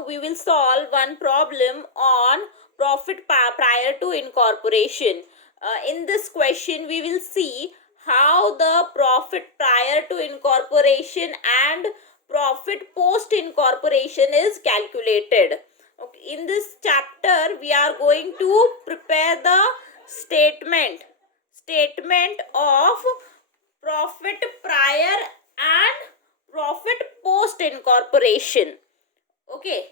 now we will solve one problem on profit prior to incorporation. In this question we will see how the profit prior to incorporation and profit post incorporation is calculated. Okay, in this chapter we are going to prepare the statement of profit prior and profit post incorporation. Okay,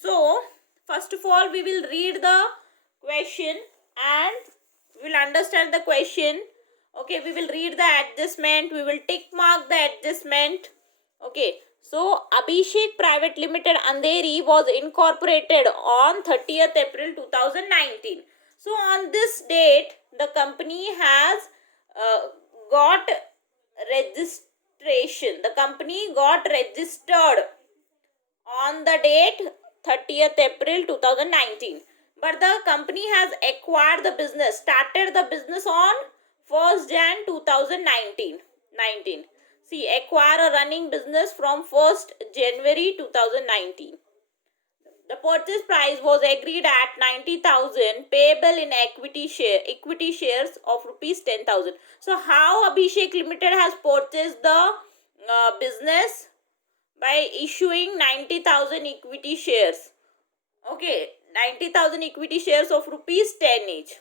so first of all we will read the question and we will understand the question. Okay, we will read the adjustment, we will tick mark the adjustment. Okay, so Abhishek Private Limited Andheri was incorporated on 30th April 2019. So on this date the company has got registration. The company got registered on the date 30th April 2019. But the company has acquired the business, started the business on 1st Jan 2019. See, acquire a running business from 1st January 2019. The purchase price was agreed at 90,000 payable in equity shares of rupees 10,000. So how Abhishek Limited has purchased the business? By issuing 90,000 equity shares. Okay, 90,000 equity shares of rupees 10 each.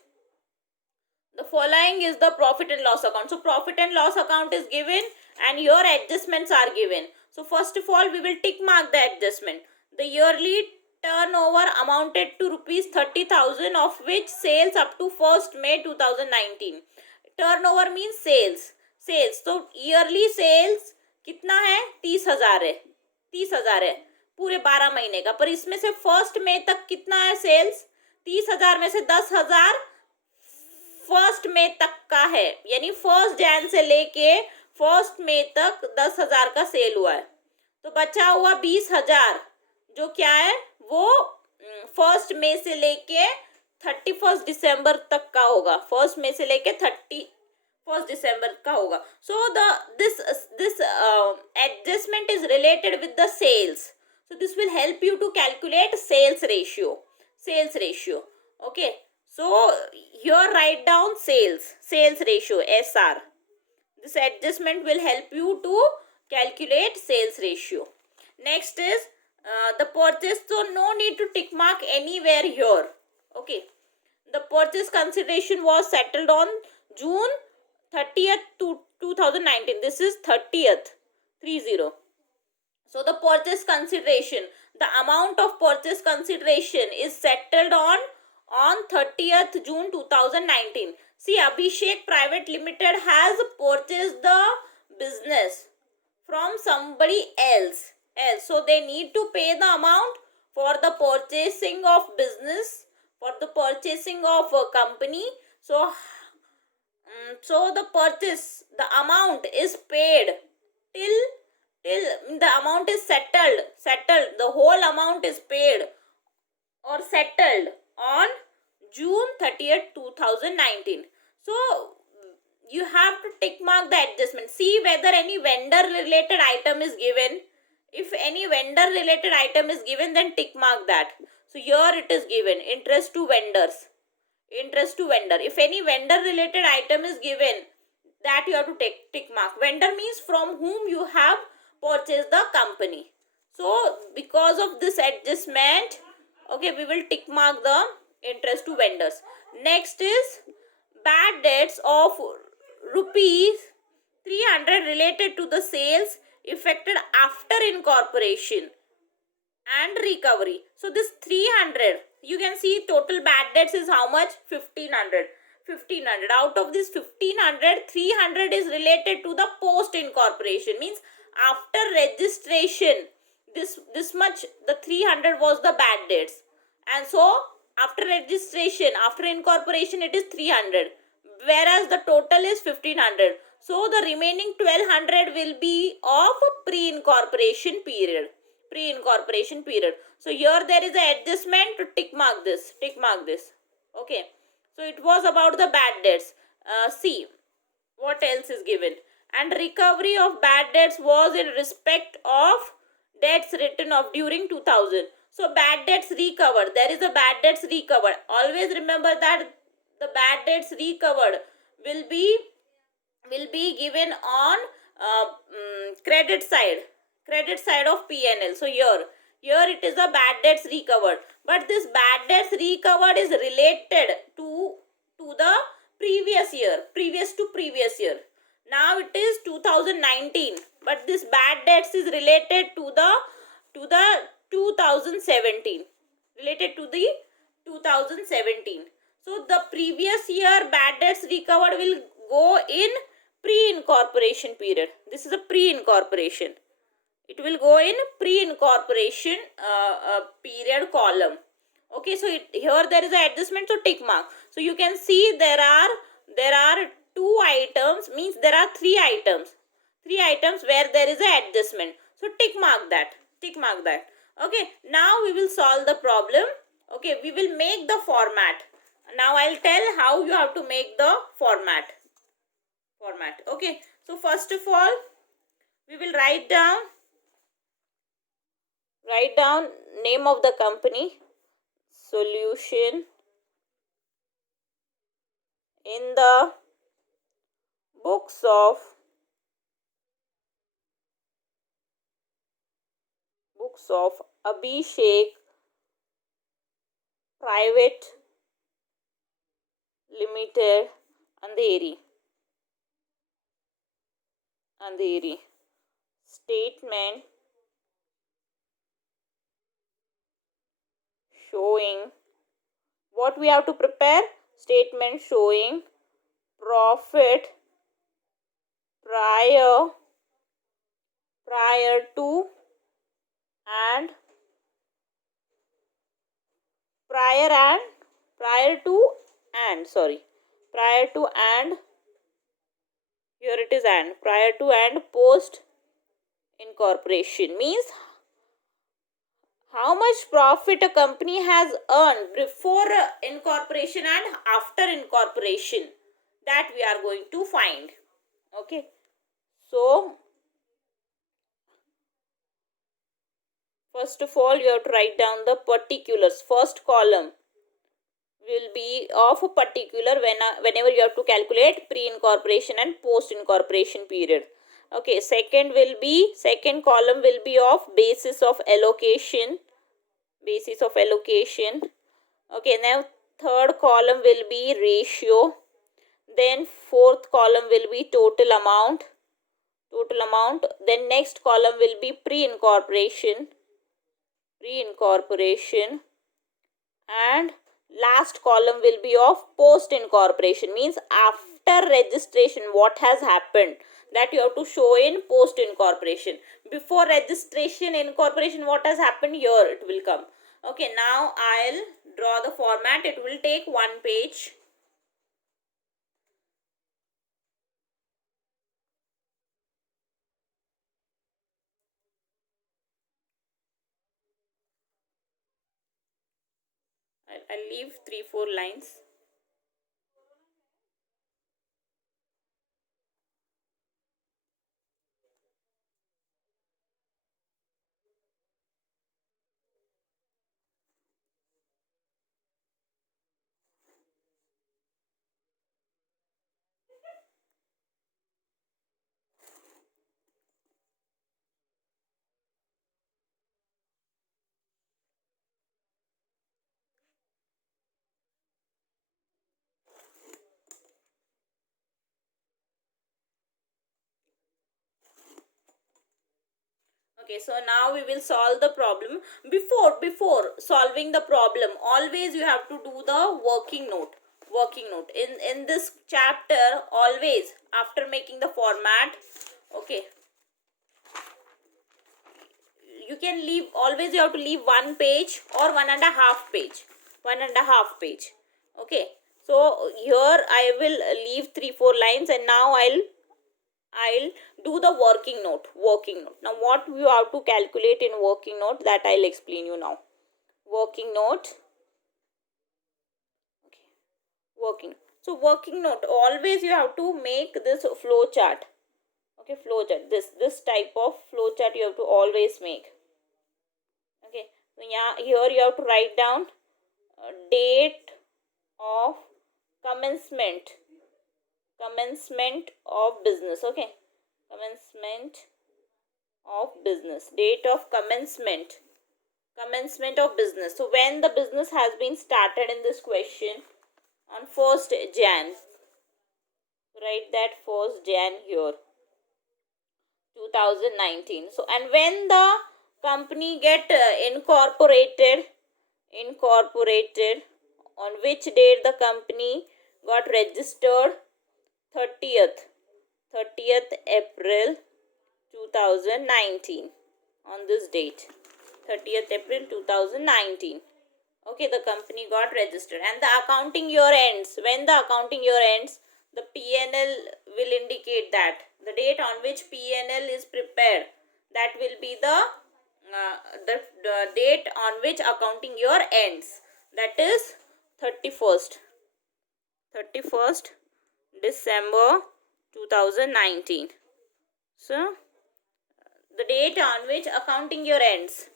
The following is the profit and loss account. So profit and loss account is given and your adjustments are given. So first of all we will tick mark the adjustment. The yearly turnover amounted to rupees 30,000, of which sales up to 1st May 2019. Turnover means sales. So yearly sales कितना है? 30,000 है. 30,000 है पूरे 12 महीने का. पर इसमें से 1st मई तक कितना है सेल्स? 30,000 में से 10,000 1st मई तक का है, यानी 1st Jan से लेके 1st मई तक 10,000 का सेल हुआ है. तो बचा हुआ 20,000 जो क्या है वो 1st मई से लेके 31st दिसंबर तक का होगा. 1st मई से लेके 31st दिसंबर का होगा. So this adjustment is related with the sales. So this will help you to calculate sales ratio. Okay, so here write down sales ratio, SR. This adjustment will help you to calculate sales ratio. Next is the purchase. So no need to tick mark anywhere here. Okay, the purchase consideration was settled on June 30th to 2019. This is 30th 30. So the purchase consideration, the amount of purchase consideration is settled on 30th June 2019. See, Abhishek Private Limited has purchased the business from somebody else. So they need to pay the amount for the purchasing of business, for the purchasing of a company. So the purchase, the amount is paid till the amount is settled. The whole amount is paid or settled on June 30th 2019. So you have to tick mark the adjustment. See whether any vendor related item is given. If any vendor related item is given, then tick mark that. So here it is given, interest to vendors. If any vendor related item is given, that you have to tick mark. Vendor means from whom you have purchased the company. So because of this adjustment, okay, we will tick mark the interest to vendors. Next is bad debts of rupees 300 related to the sales effected after incorporation and recovery. So this 300, you can see total bad debts is how much? 1500. Out of this 1500, 300 is related to the post incorporation, means after registration. This much, the 300 was the bad debts, and so after registration, after incorporation, it is 300, whereas the total is 1500. So the remaining 1200 will be of pre-incorporation period. So here there is an adjustment to tick mark this. Okay, so it was about the bad debts. See what else is given. And recovery of bad debts was in respect of debts written off during 2000. So So bad debts recovered. There is a bad debts recovered. Always remember that the bad debts recovered will be given on credit side of P&L. So here it is a bad debts recovered, but this bad debts recovered is related to the previous year, previous year. Now it is 2019, but this bad debts is related to the 2017, related to the 2017. So the previous year bad debts recovered will go in pre-incorporation period. This is a pre-incorporation. It will go in pre-incorporation period column. Okay, so here there is an adjustment, so tick mark. So you can see there are two items, means there are three items where there is an adjustment. So tick mark that. Okay, now we will solve the problem. Okay, we will make the format. Now I'll tell how you have to make the format. Okay, so first of all, we will write down name of the company, Solution, in the books of Abhishek Private Limited, Andheri. Statement showing what we have to prepare. Statement showing profit prior to and here it is, and prior to and post incorporation, means how much profit a company has earned before incorporation and after incorporation, that we are going to find. Okay, so first of all, you have to write down the particulars. First column will be of a particular whenever you have to calculate pre-incorporation and post-incorporation period. Okay, second column will be of basis of allocation. Okay, now third column will be ratio. Then fourth column will be total amount. Then next column will be pre-incorporation, and last column will be of post incorporation, means after registration what has happened, that you have to show in post incorporation. Before registration, incorporation, what has happened, here it will come. Okay, now I'll draw the format. It will take 1 page. I'll leave 3-4 lines. Okay, so now we will solve the problem. Before solving the problem, always you have to do the working note. In this chapter, always after making the format, okay, you can leave, always you have to leave 1 page or 1.5 page. Okay, so here I will leave 3-4 lines, and now I'll do the working note. Now what you have to calculate in working note, that I'll explain you now. Working note. Okay. So working note, always you have to make this flow chart. Okay, flow chart. This type of flow chart you have to always make. Okay. So yeah, here you have to write down date of commencement of business. Okay, commencement of business, date of commencement of business. So when the business has been started in this question, on 1st Jan, write that 1st Jan here, 2019. So and when the company get incorporated, on which date the company got registered? 30th 30th April 2019. On this date, 30th April 2019. Okay, the company got registered and the accounting year ends. When the accounting year ends, the P&L will indicate that the date on which P&L is prepared, that will be the date on which accounting year ends, that is 31st December 2019. So the date on which accounting year ends,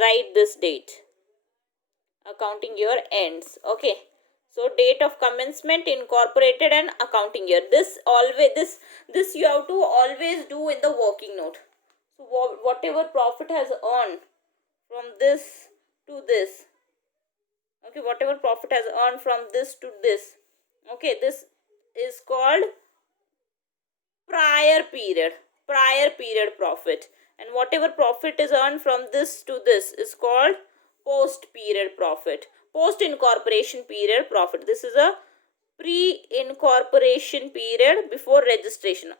write this date, accounting year ends. Okay, so date of commencement, incorporated, and accounting year. This you have to always do in the working note. So whatever profit has earned from this to this, okay, whatever profit has earned from this to this, okay, this is called prior period profit, and whatever profit is earned from this to this is called post period profit, post incorporation period profit. This is a pre incorporation period before registration.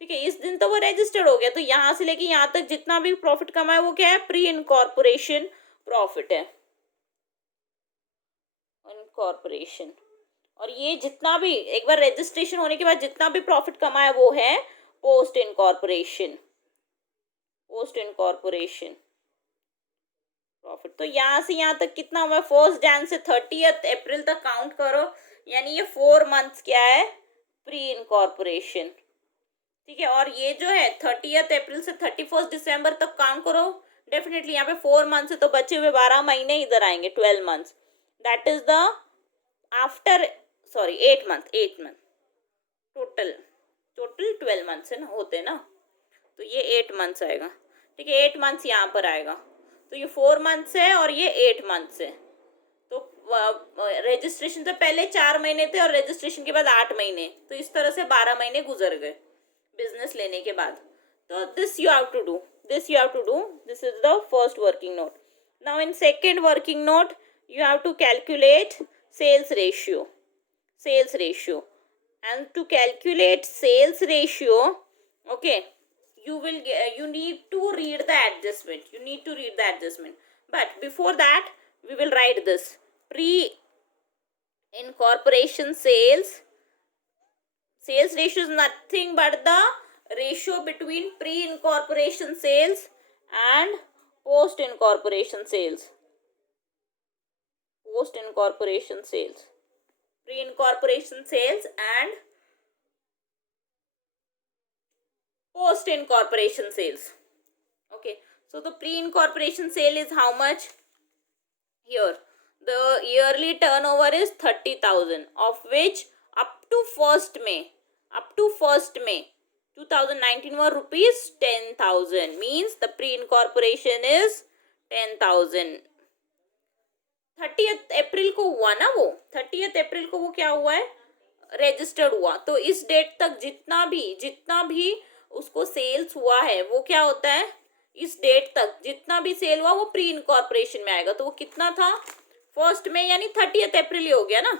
ठीक है, इस दिन तो वो registered हो गया, तो यहां से लेके यहां तक जितना भी प्रॉफिट कमाए वो क्या है? प्री इनकॉर्पोरेशन प्रॉफिट है, इनकॉर्पोरेशन. और ये जितना भी एक बार रजिस्ट्रेशन होने के बाद जितना भी प्रॉफिट कमाया वो है पोस्ट इनकॉर्पोरेशन प्रॉफिट. तो यहां से यहां तक कितना हुआ? 1st Jan से 30th April तक काउंट करो, यानी ये 4 months क्या है? Pre incorporation. ठीक है, और ये जो है 30th April से 31st December तक काउंट करो. डेफिनेटली यहाँ पे 4 months है तो बचे हुए 12 महीने इधर आएंगे, 12 months. That is the after 8 months total 12 months है ना, होते ना, तो ये 8 months आएगा. ठीक है, 8 months यहाँ पर आएगा, तो ये 4 months है और ये 8 months है. तो रजिस्ट्रेशन से पहले 4 महीने थे और रजिस्ट्रेशन के बाद 8 महीने, तो इस तरह से 12 महीने गुजर गए बिजनेस लेने के बाद. तो this you have to do, this is the first working note. Now in second working note you have to calculate sales ratio, and to calculate sales ratio, okay, you need to read the adjustment, but before that we will write this pre incorporation sales ratio is nothing but the ratio between pre incorporation sales and post incorporation sales. Pre-incorporation sales and post-incorporation sales. Okay, so the pre-incorporation sale is how much? Here, the yearly turnover is 30,000, of which up to 1st May 2019 were rupees 10,000. Means the pre-incorporation is 10,000. 30th April को हुआ ना, वो 30th April को वो क्या हुआ है? Registered हुआ. तो इस डेट तक जितना भी उसको सेल्स हुआ है वो क्या होता है? इस डेट तक जितना भी सेल हुआ वो प्री इनकॉर्पोरेशन में आएगा. तो वो कितना था? 1st May यानी 30th April ही हो गया ना,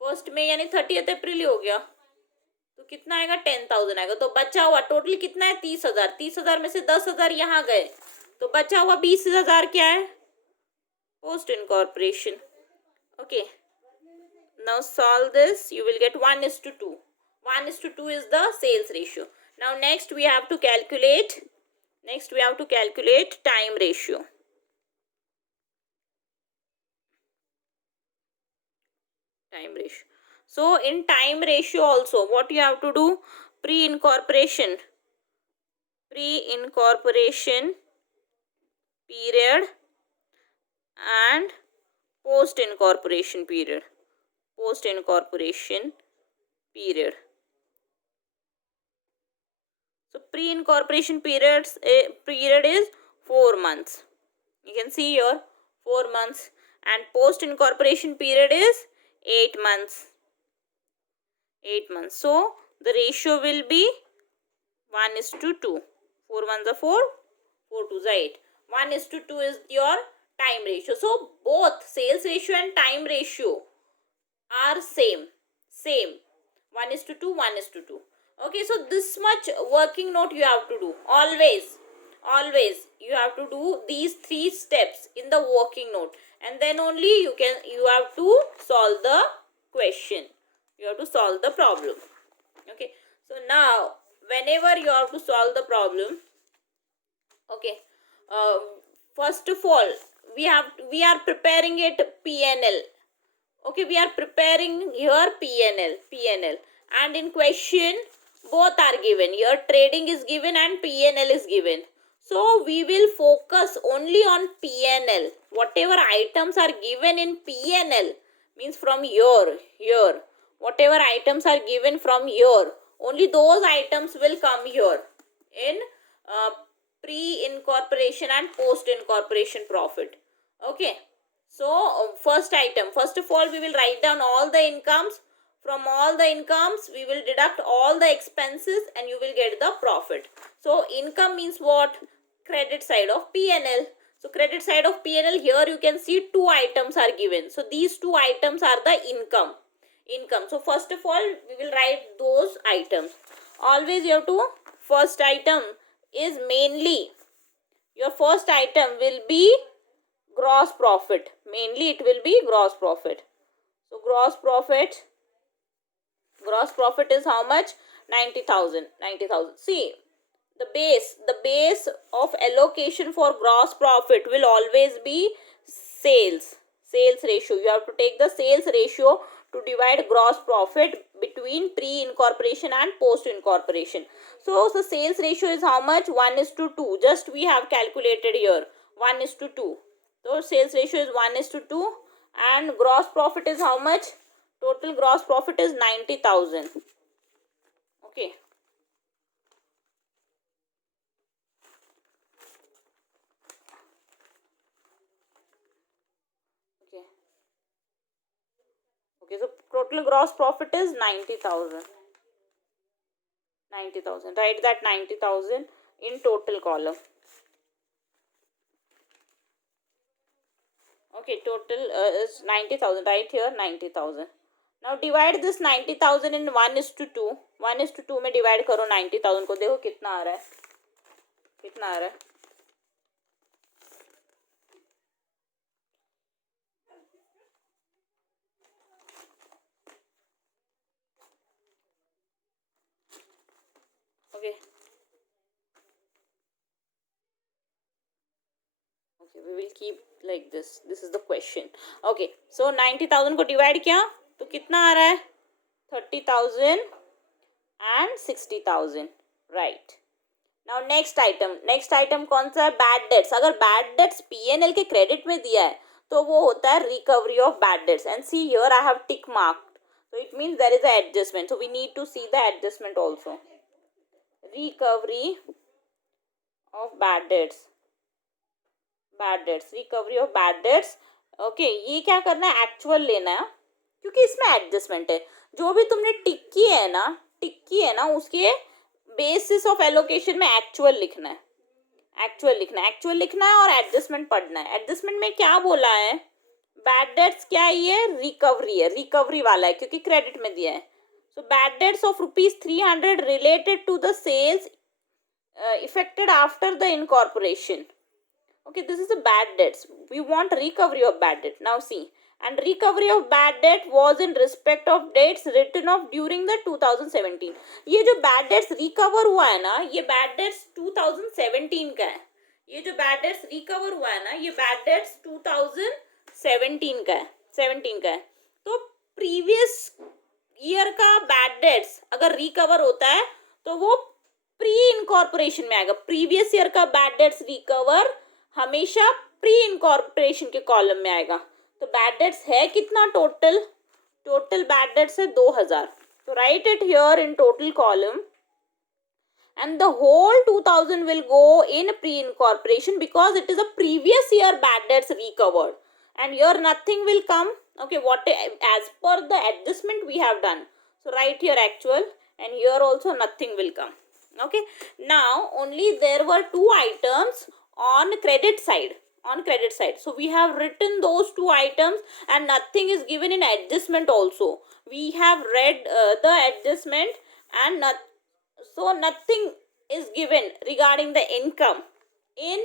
1st May यानी 30th April ही हो गया. तो कितना आएगा? 10,000 आएगा. तो बचा हुआ टोटल कितना है? 30,000. 30,000 में से 10,000 यहाँ गए, तो बचा हुआ 20,000 क्या है? Post incorporation. Okay, now solve this. You will get 1:2. 1:2 is the sales ratio. Now next we have to calculate time ratio. So in time ratio also what you have to do? Pre-incorporation period and post incorporation period. Post incorporation period. So pre incorporation period is 4 months. You can see here 4 months, and post incorporation period is 8 months. 8 months. So the ratio will be 1:2. 4 ones are 4, 4 twos are 8. 1:2 is your time ratio. So both sales ratio and time ratio are same. 1:2, 1:2. Okay, so this much working note you have to do. Always you have to do these 3 steps in the working note, and then only you have to solve the question. You have to solve the problem. Okay, so now whenever you have to solve the problem, okay, uh, first of all we are preparing it PNL. Okay, we are preparing here PNL, and in question both are given. Here trading is given and PNL is given. So we will focus only on PNL. Whatever items are given in PNL, means from here, whatever items are given from here, only those items will come here in uh, pre-incorporation and post-incorporation profit. Okay, so first item, first of all we will write down all the incomes. From all the incomes we will deduct all the expenses and you will get the profit. So income means what? Credit side of PNL. So credit side of PNL, here you can see 2 items are given. So these 2 items are the income. So first of all we will write those items. Always you have to, first item is mainly, your first item will be gross profit. Mainly it will be gross profit. So gross profit is how much? 90,000. See, the base of allocation for gross profit will always be sales ratio. You have to take the sales ratio to divide gross profit between pre-incorporation and post-incorporation. So the sales ratio is how much? 1:2. Just we have calculated here 1:2. So sales ratio is 1:2, and gross profit is how much? Total gross profit is 90,000. Okay. Okay. Okay, so total gross profit is 90,000. 90,000. Write that 90,000 in total column. Okay, total is 90,000. Right here 90,000. Now divide this 90,000 in 1:2. 1:2 में divide करो 90,000 को. देखो कितना आ रहा है. कितना आ रहा है. Okay. Okay, we will keep like this. This is the question. Okay, so 90,000 को divide किया तो कितना आ रहा है? 30,000 and 60,000. Right. Now next item कौन सा है? Bad debts. अगर bad debts PNL के credit में दिया है तो वो होता है recovery of bad debts. And see here I have tick marked. So it means there is an adjustment. So we need to see the adjustment also. Recovery of bad debts. Recovery of bad debts. Okay, ये क्या करना है? Actual लेना है, क्योंकि इसमें adjustment है. जो भी तुमने टिक की है ना उसके बेसिस ऑफ एलोकेशन में एक्चुअल लिखना है. एक्चुअल लिखना है और एडजस्टमेंट पढ़ना है. एडजस्टमेंट में क्या बोला है? बैड डेट्स क्या है? ये रिकवरी है. रिकवरी वाला है क्योंकि क्रेडिट में दिया है. So bad debts of ₹300 related to the sales affected after the incorporation. Okay, this is the bad debts. We want recovery of bad debt. Now see, and recovery of bad debt was in respect of dates written off during the 2017. ये जो bad debts recover हुआ है ना, ये bad debts 2017 का है. ये जो bad debts recover हुआ है ना, ये bad debts 2017 का है. 17 का है. तो previous year का bad debts अगर recover होता है तो वो pre incorporation में आएगा. previous year का bad debts recover हमेशा प्री इनकॉर्पोरेशन के कॉलम में आएगा. तो बैड डेट्स है कितना टोटल? टोटल बैड डेट्स है 2000. तो right it here in total column, and the whole 2000 will go in pre-incorporation because it is a previous year bad debts recovered, and here nothing will come. Okay, what as per the adjustment we have done, so write here actual, and here also nothing will come. Okay, now only there were two items on credit side, so we have written those two items, and nothing is given in adjustment also. We have read the adjustment, and so nothing is given regarding the income in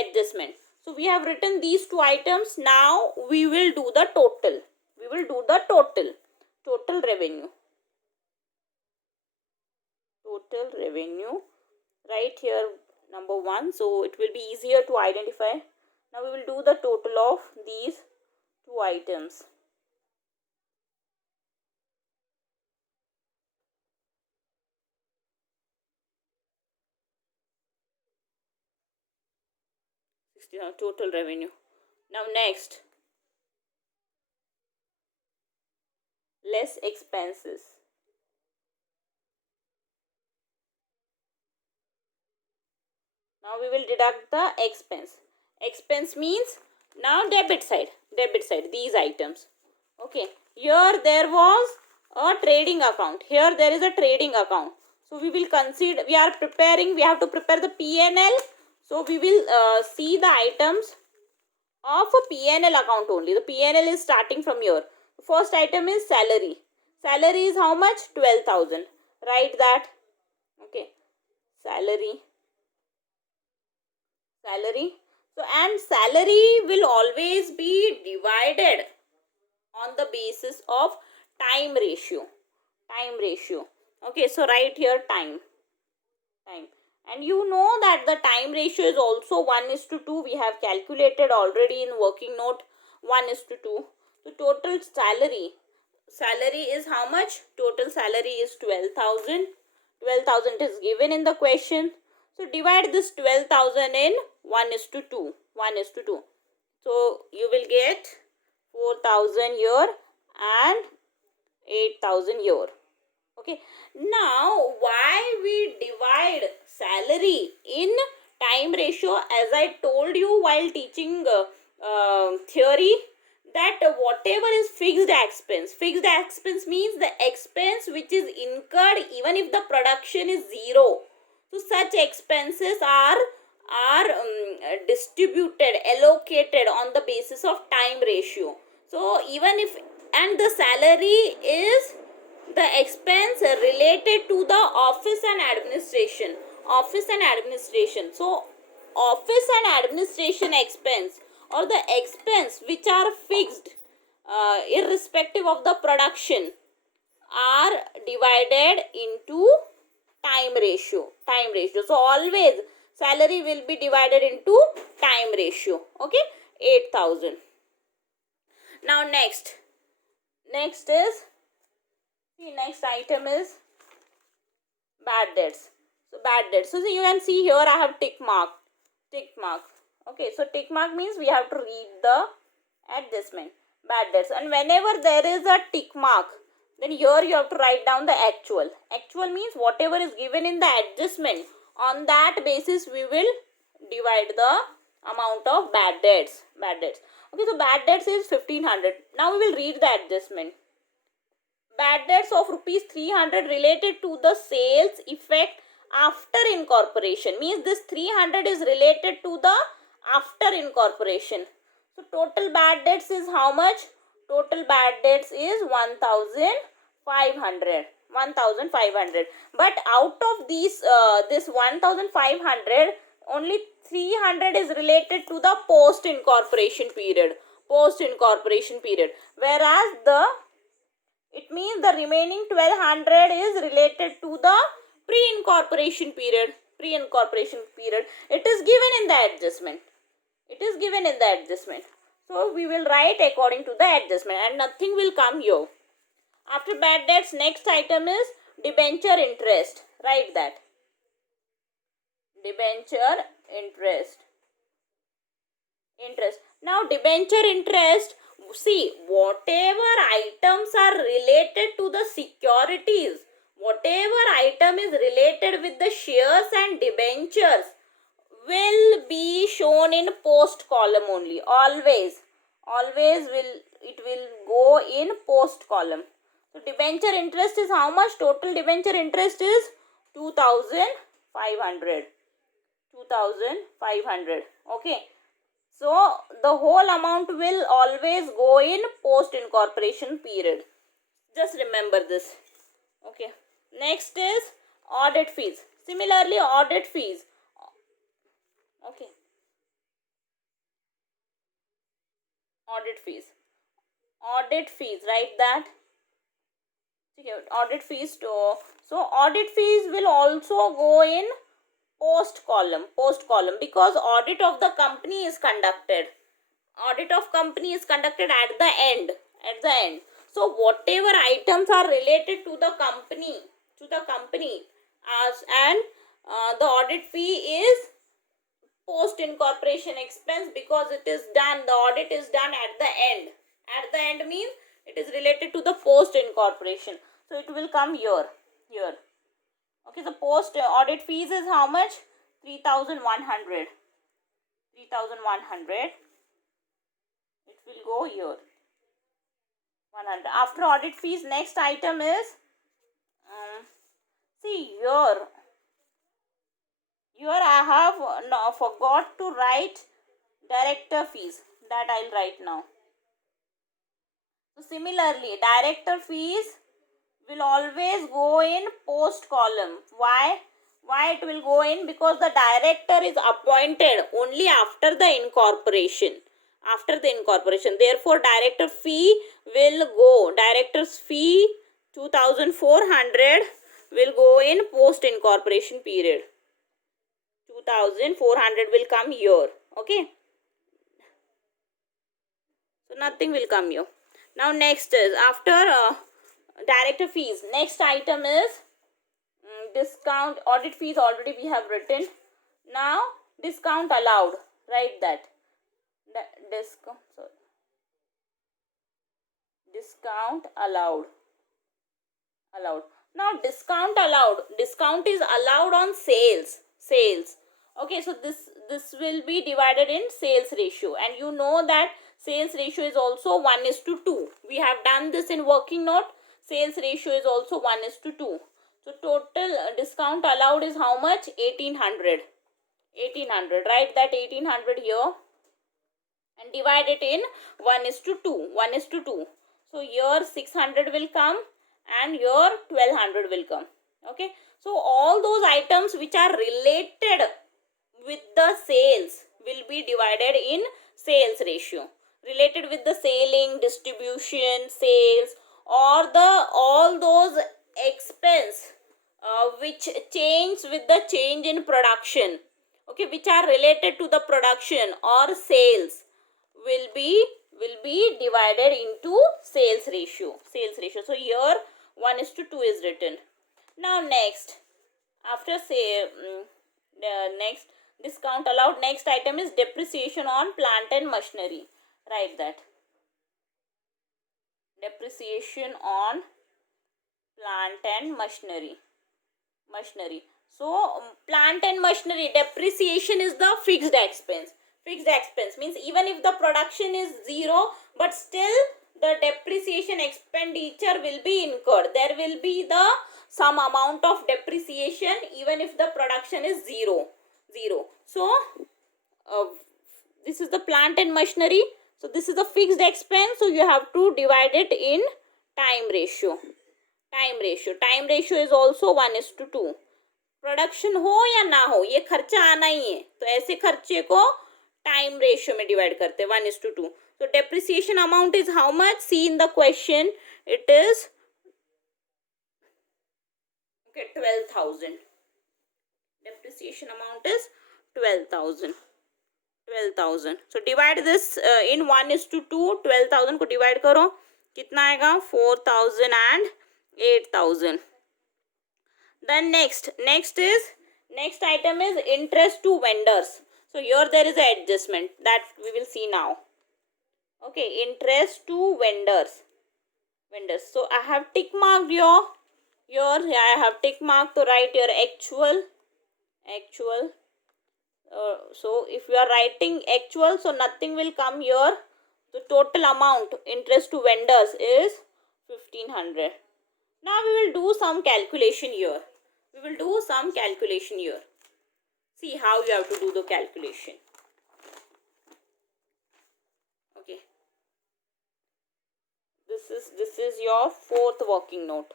adjustment. So we have written these two items. Now we will do the total. Total revenue. Right here number 1, so it will be easier to identify. Now we will do the total of these two items. Total revenue. Now next, less expenses. Now we will deduct the expense. Expense means now debit side, these items. Okay, here there was a trading account. Here there is a trading account. So we will consider, we have to prepare the P&L. So we will see the items of a P&L account only. The P&L is starting from here. The first item is salary. Salary is how much? 12,000. Write that. Okay, salary. So, and salary will always be divided on the basis of time ratio. Okay, so write here time. And you know that the time ratio is also 1:2. We have calculated already in working note, 1:2. So total salary is how much? Total salary is 12,000. 12,000 is given in the question. So divide this 12,000 in 1:2. So you will get 4,000 here and 8,000 here. Okay. Now why we divide salary in time ratio? As I told you while teaching theory, that whatever is fixed expense means the expense which is incurred even if the production is zero. So such expenses are distributed, allocated on the basis of time ratio. So even if, and the salary is the expense related to the office and administration. So office and administration expense, or the expense which are fixed irrespective of the production, are divided into time ratio. So always salary will be divided into time ratio. Okay, 8,000. Now next is, next item is bad debts. So you can see here I have tick mark. Okay, so tick mark means we have to read the adjustment. Bad debts, and whenever there is a tick mark, then here you have to write down the actual. Actual means whatever is given in the adjustment, on that basis we will divide the amount of bad debts. Okay, so bad debts is 1,500. Now we will read the adjustment. Bad debts of rupees 300 related to the sales effect after incorporation, means this 300 is related to the after incorporation. So total bad debts is how much? Total bad debts is 1,500. But out of these this 1,500, only 300 is related to the post incorporation period, whereas it means the remaining 1,200 is related to the pre-incorporation period. It is given in the adjustment. So we will write according to the adjustment, and nothing will come here. After bad debts, next item is debenture interest. Write that. Debenture interest. Interest. Now debenture interest, see, whatever items are related to the securities, whatever item is related with the shares and debentures will be shown in post column only. Always it will go in post column. So debenture interest is how much? Total debenture interest is 2500. 2500. Okay. So the whole amount will always go in post incorporation period. Just remember this. Okay. Next is audit fees. Similarly, audit fees. Okay. Audit fees. Audit fees. Write that. Okay. Audit fees to. So audit fees will also go in post column because audit of the company is conducted. Audit of company is conducted at the end. So whatever items are related to the company as and the audit fee is post incorporation expense because it is done, the audit is done at the end. At the end means it is related to the post incorporation, so it will come here. Okay, the post audit fees is how much? 3100. It will go here. 100. After audit fees, next item is see here I have forgot to write director fees, that I'll write now. So similarly, director fees will always go in post column. Why it will go in? Because the director is appointed only after the incorporation. Therefore director fee will go, director's fee 2400 will go in post incorporation period. 2400 will come here. Okay, so nothing will come here. Now next is after director fees, next item is discount. Audit fees already we have written. Now discount allowed, write that. Discount allowed. Now discount is allowed on sales. Okay, so this will be divided in sales ratio, and you know that sales ratio is also 1:2. We have done this in working note. Sales ratio is also 1:2. So total discount allowed is how much? 1800. Write that 1800 here and divide it in 1:2. So here 600 will come and here 1200 will come. Okay, so all those items which are related with the sales will be divided in sales ratio. Related with the selling, distribution, sales, or the all those expense which change with the change in production, okay, which are related to the production or sales will be divided into sales ratio. So here 1:2 is written. Now next, after say next discount allowed, next item is depreciation on plant and machinery. Write that. Depreciation on plant and machinery. So plant and machinery depreciation is the fixed expense. Means even if the production is zero, but still the depreciation expenditure will be incurred. There will be the some amount of depreciation even if the production is zero. So this is the plant and machinery. So this is the fixed expense. So you have to divide it in time ratio. Time ratio is also 1:2. Production हो या ना हो, ये खर्चा आना ही है, तो ऐसे खर्चे को टाइम रेशियो में डिवाइड करते हैं 1:2. So depreciation amount is how much? See in the question, it is 12,000. Depreciation amount is 12,000. So divide this in 1:2. 12,000 को डिवाइड करो, कितना आएगा? 4,000 and 8,000. Then next item is interest to vendors. So here there is an adjustment that we will see now. Okay, interest to vendors. So I have tick marked here. I have tick marked to write your actual. So if you are writing actual, so nothing will come here. The total amount interest to vendors is 1500. Now we will do some calculation here. See how you have to do the calculation. Okay. This is your fourth working note.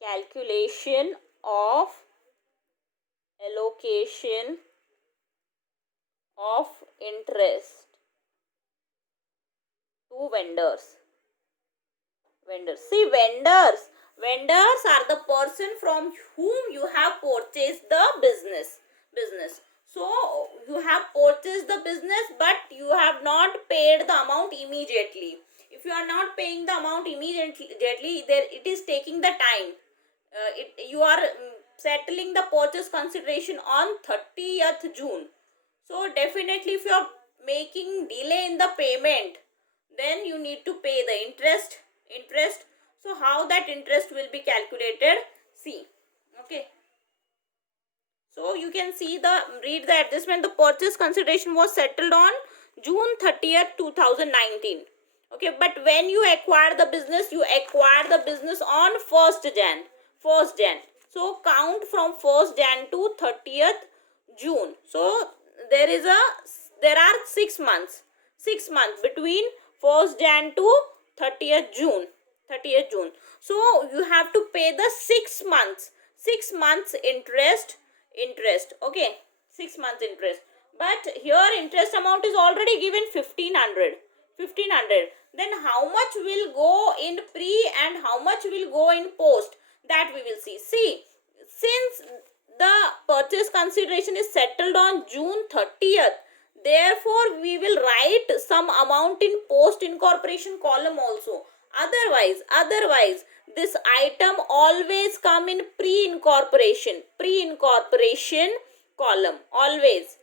Calculation of allocation of interest to vendors. See, vendors are the person from whom you have purchased the business. So you have purchased the business, but you have not paid the amount immediately. If you are not paying the amount immediately, there it is taking the time. You are settling the purchase consideration on 30th June. So definitely, if you are making delay in the payment, then you need to pay the interest. So how that interest will be calculated? See, okay. So you can read the adjustment. The purchase consideration was settled on June 30th, 2019. Okay, but when you acquire the business, on 1st Jan. So count from 1st Jan to 30th June. So there are 6 months. 6 months between 1st Jan to 30th June. So you have to pay the 6 months. 6 months interest. Okay, 6 months interest. But here interest amount is already given 1500. Then how much will go in pre and how much will go in post? That we will see. See, since the purchase consideration is settled on June 30th, therefore we will write some amount in post incorporation column also. Otherwise this item always come in pre-incorporation column. Always.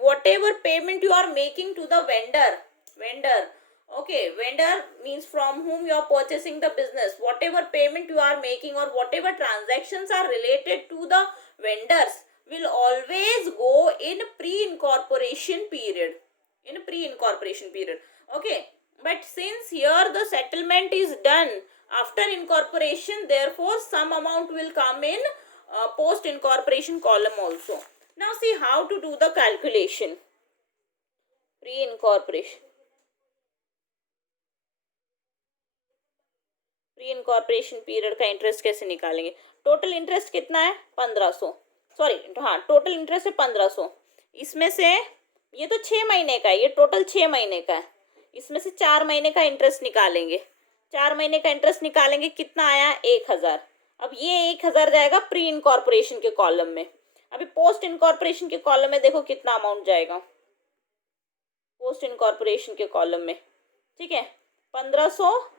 Whatever payment you are making to the vendor. Okay, vendor means from whom you are purchasing the business. Whatever payment you are making or whatever transactions are related to the vendors will always go in pre-incorporation period. Okay, but since here the settlement is done after incorporation, therefore some amount will come in post incorporation column also. Now see how to do the calculation. Pre incorporation period का interest कैसे निकालेंगे? Total interest कितना है? 1500. Sorry, हाँ, total interest है 1500. इसमें से ये तो 6 महीने का है, ये टोटल 6 महीने का है. इसमें से 4 महीने का इंटरेस्ट निकालेंगे. 4 महीने का इंटरेस्ट निकालेंगे, कितना आया? 1000. अब ये 1000 जाएगा प्री इनकॉर्पोरेशन के कॉलम में. अभी पोस्ट इनकॉर्पोरेशन के कॉलम में देखो कितना अमाउंट जाएगा. पोस्ट इनकॉर्पोरेशन के कॉलम में, ठीक है, 1500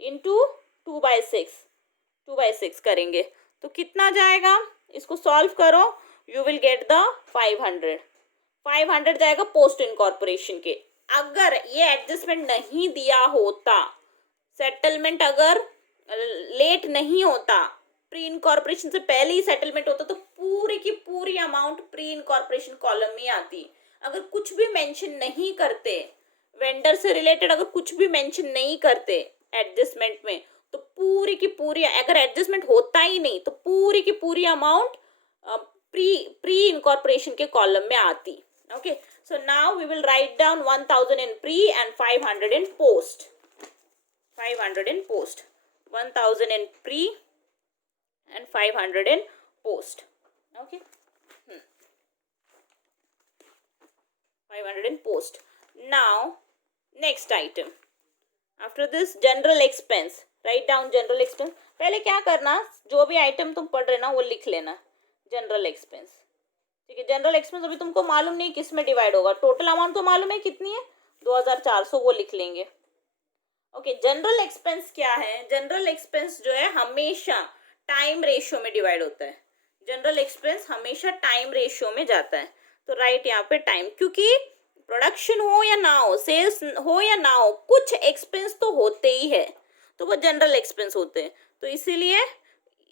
इंटू 2/6 करेंगे तो कितना जाएगा? इसको सॉल्व करो, यू विल गेट द 500 जाएगा पोस्ट इनकॉर्पोरेशन के. अगर ये एडजस्टमेंट नहीं दिया होता, सेटलमेंट अगर लेट नहीं होता, प्री इनकॉर्पोरेशन से पहले ही सेटलमेंट होता, तो पूरी की पूरी अमाउंट प्री इनकॉर्पोरेशन कॉलम में आती. अगर कुछ भी मेंशन नहीं करते, वेंडर से रिलेटेड अगर कुछ भी मेंशन नहीं करते एडजस्टमेंट में, तो पूरी की पूरी, अगर एडजस्टमेंट होता ही नहीं तो पूरी की पूरी अमाउंट प्री इनकॉर्पोरेशन के कॉलम में आती. Okay, so now we will write down 1000 in pre and 500 in post. 1000 in pre and 500 in post. Okay. 500 in post. Now, next item. After this, general expense. Write down general expense. पहले क्या करना, जो भी item तुम पढ़ रहे ना वो लिख लेना. जनरल एक्सपेंस, ठीक है. जनरल एक्सपेंस अभी तुमको मालूम नहीं किस में डिवाइड होगा. टोटल अमाउंट तो मालूम है कितनी है, 2400, वो लिख लेंगे. ओके, जनरल एक्सपेंस क्या है? जनरल एक्सपेंस जो है हमेशा टाइम रेशियो में डिवाइड होता है. जनरल एक्सपेंस हमेशा टाइम रेशियो में जाता है, तो राइट यहाँ पे टाइम, क्योंकि प्रोडक्शन हो या ना हो, सेल्स हो या ना हो, कुछ एक्सपेंस तो होते ही है, तो वो जनरल एक्सपेंस होते हैं, तो इसीलिए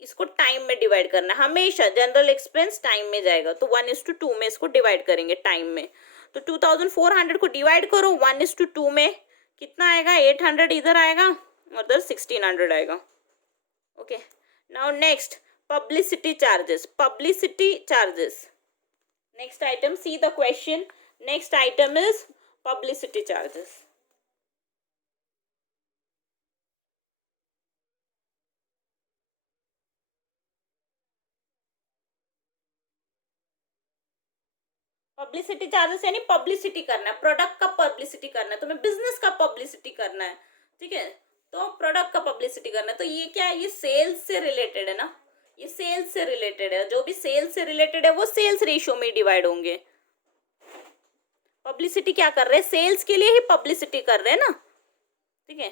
इसको टाइम में डिवाइड करना है। हमेशा जनरल एक्सपेंस टाइम में जाएगा, तो 1:2 में इसको डिवाइड करेंगे टाइम में। तो 2400 को डिवाइड करो 1:2 में, कितना आएगा, 800 इधर आएगा और उधर 1600 आएगा। Okay, now next publicity charges. Publicity charges, next item, see the question, next item is publicity charges. Publicity charges यानी पब्लिसिटी करना है, प्रोडक्ट का पब्लिसिटी करना है, तुम्हें बिजनेस का पब्लिसिटी करना है, ठीक है, तो प्रोडक्ट का पब्लिसिटी करना है, तो ये क्या है, ये सेल्स से रिलेटेड है ना, ये सेल्स से रिलेटेड है, जो भी सेल्स से रिलेटेड है वो सेल्स रेशियो में डिवाइड होंगे। पब्लिसिटी क्या कर रहे हैं, सेल्स के लिए ही पब्लिसिटी कर रहे हैं ना, ठीक है,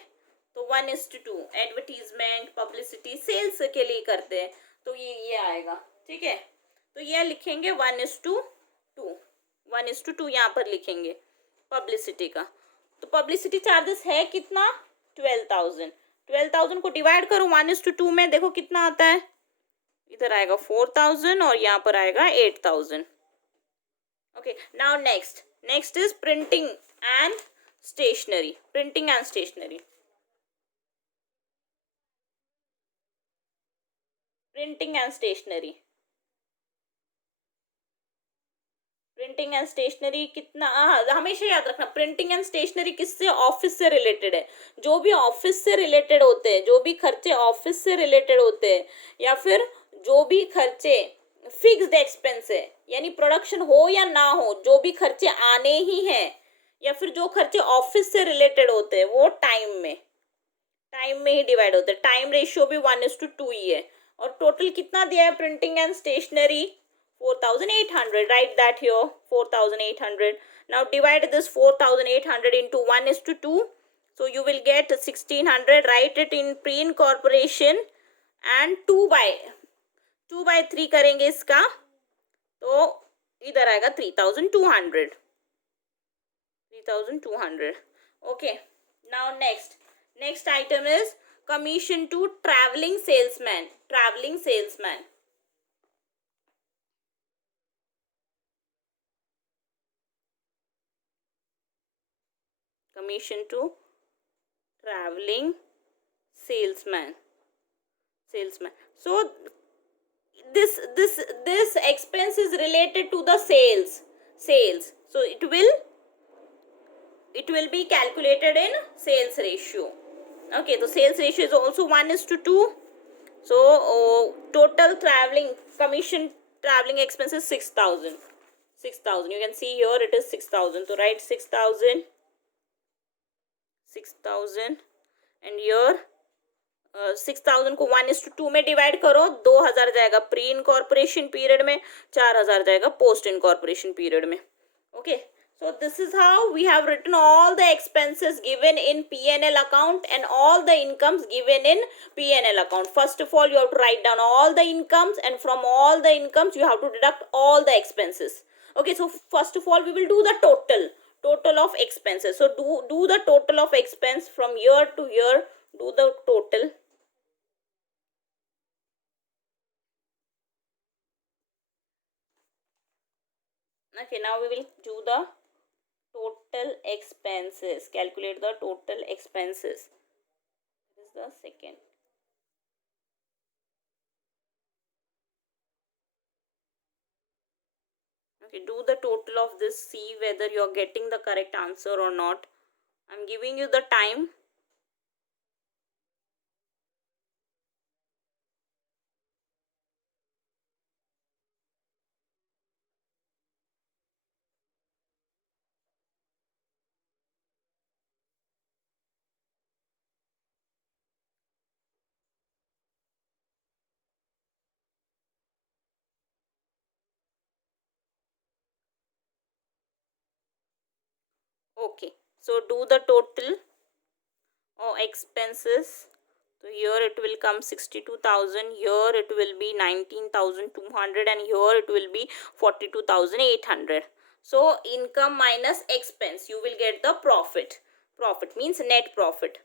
तो 1:2 एडवर्टीजमेंट पब्लिसिटी सेल्स के लिए करते हैं, तो ये आएगा, ठीक है, तो ये लिखेंगे 1:2, 1:2 यहाँ पर लिखेंगे पब्लिसिटी का। तो पब्लिसिटी चार्जेस है कितना, 12,000, 12,000 को डिवाइड करो 1:2 में, देखो कितना आता है, इधर आएगा 4,000 और यहाँ पर आएगा 8,000। Okay, now next is printing and stationery, printing and stationery, printing and stationery, printing and stationery कितना, हमेशा याद रखना प्रिंटिंग एंड स्टेशनरी किससे, ऑफिस से रिलेटेड है, जो भी ऑफिस से रिलेटेड होते हैं, जो भी खर्चे ऑफिस से रिलेटेड होते हैं, या फिर जो भी खर्चे फिक्स्ड एक्सपेंस है, यानी प्रोडक्शन हो या ना हो, जो भी खर्चे आने ही हैं, या फिर जो खर्चे ऑफिस से रिलेटेड होते हैं, वो टाइम में ही डिवाइड होते हैं, टाइम रेशियो भी 1:2 ही है, और टोटल कितना दिया है printing and stationery, 4,800, write that here, 4,800. Now divide this 4,800 into 1:2, so you will get 1,600, write it in pre-incorporation, and 2/3 करेंगे इसका, तो इधर आएगा 3,200, 3,200। Okay, now next item is commission to traveling salesman, commission to traveling salesman, so this expense is related to the sales, so it will be calculated in sales ratio. Okay, so sales ratio is also 1:2, so total commission traveling expenses 6,000, you can see here it is 6,000, so write 6,000, and here 6,000 को 1:2 में divide करो, 2,000 जाएगा pre incorporation period में, 4,000 जाएगा post incorporation period में। Okay, so this is how we have written all the expenses given in P&L account and all the incomes given in P&L account. First of all, you have to write down all the incomes, and from all the incomes you have to deduct all the expenses. Okay, so first of all we will do the total of expenses. So do the total of expense from year to year, do the total. Okay, now we will do the total expenses, calculate the total expenses. This is the second. Okay, do the total of this, see whether you are getting the correct answer or not. I'm giving you the time. Okay, so do the total expenses, So here it will come 62,000, here it will be 19,200, and here it will be 42,800. So income minus expense, you will get the profit. Profit means net profit.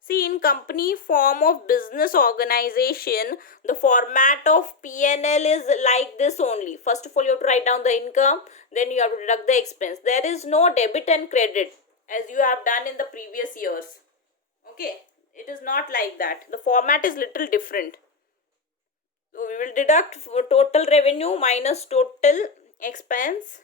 See, in company form of business organization, the format of P&L is like this only. First of all, you have to write down the income, then you have to deduct the expense. There is no debit and credit as you have done in the previous years. Okay, it is not like that. The format is little different. So we will deduct for total revenue minus total expense.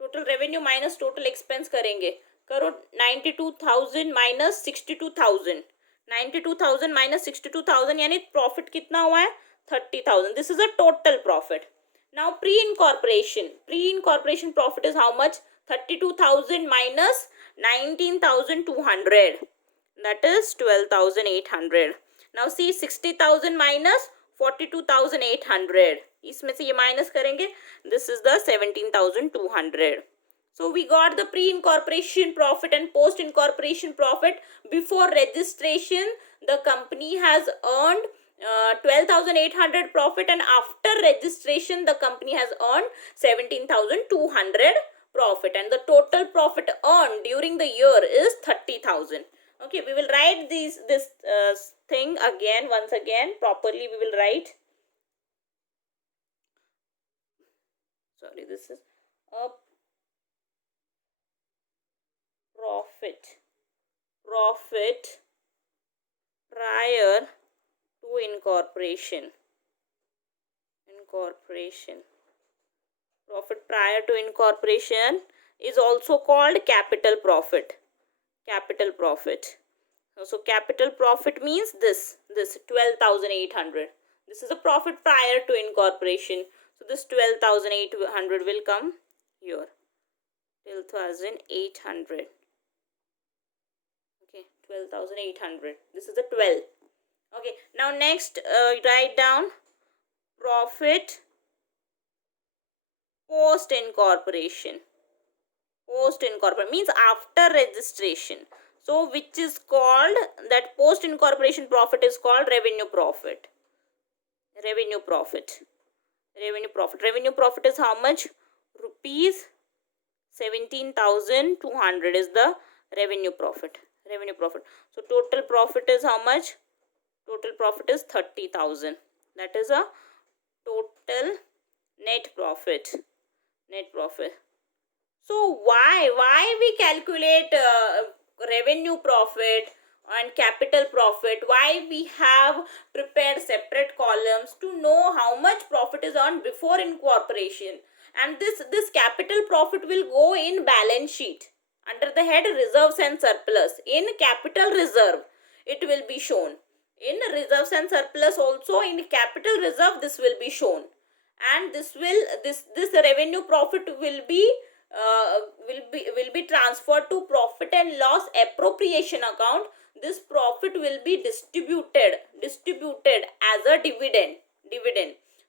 Total revenue minus total expense करेंगे. करो 92,000 minus 62,000. 92,000 minus 62,000 यानी profit कितना हुआ है 30,000. This is a total profit. Now pre-incorporation. Pre-incorporation profit is how much? 32,000 minus 19,200. That is 12,800. Now see 60,000 minus 42,800. इसमें से ये minus करेंगे. This is the 17,200. So we got the pre-incorporation profit and post-incorporation profit. Before registration, the company has earned 12,800 profit, and after registration, the company has earned 17,200 profit, and the total profit earned during the year is 30,000. Okay, we will write this thing again, once again, properly we will write. Sorry, this is a profit prior to incorporation. Profit prior to incorporation is also called capital profit. So capital profit means this 12,800. This is a profit prior to incorporation. So this 12,800 will come here. 12,800. Okay, 12,800. This is the 12. Okay, now next write down profit post incorporation. Post incorporation means after registration. So which is called, that post incorporation profit is called revenue profit. Revenue profit is how much? Rupees 17,200 is the revenue profit. So total profit is how much? Total profit is 30,000. That is a total net profit. So why we calculate revenue profit and capital profit? Why we have prepared separate columns to know how much profit is earned before incorporation, and this capital profit will go in balance sheet under the head reserves and surplus. In capital reserve it will be shown. In reserves and surplus also, in capital reserve this will be shown, and this revenue profit will be transferred to profit and loss appropriation account. This profit will be distributed as a dividend.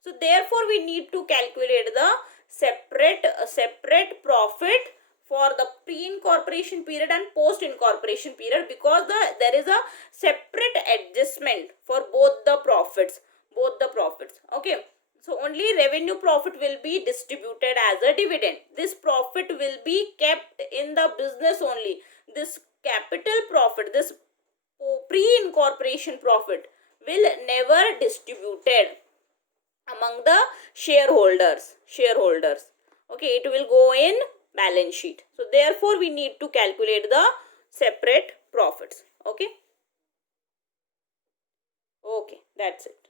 So therefore we need to calculate the separate profit for the pre-incorporation period and post-incorporation period, because there is a separate adjustment for both the profits. Okay, so only revenue profit will be distributed as a dividend. This profit will be kept in the business only. This capital profit, this pre-incorporation profit will never distributed among the shareholders. Okay, it will go in balance sheet. So therefore we need to calculate the separate profits. Okay, that's it.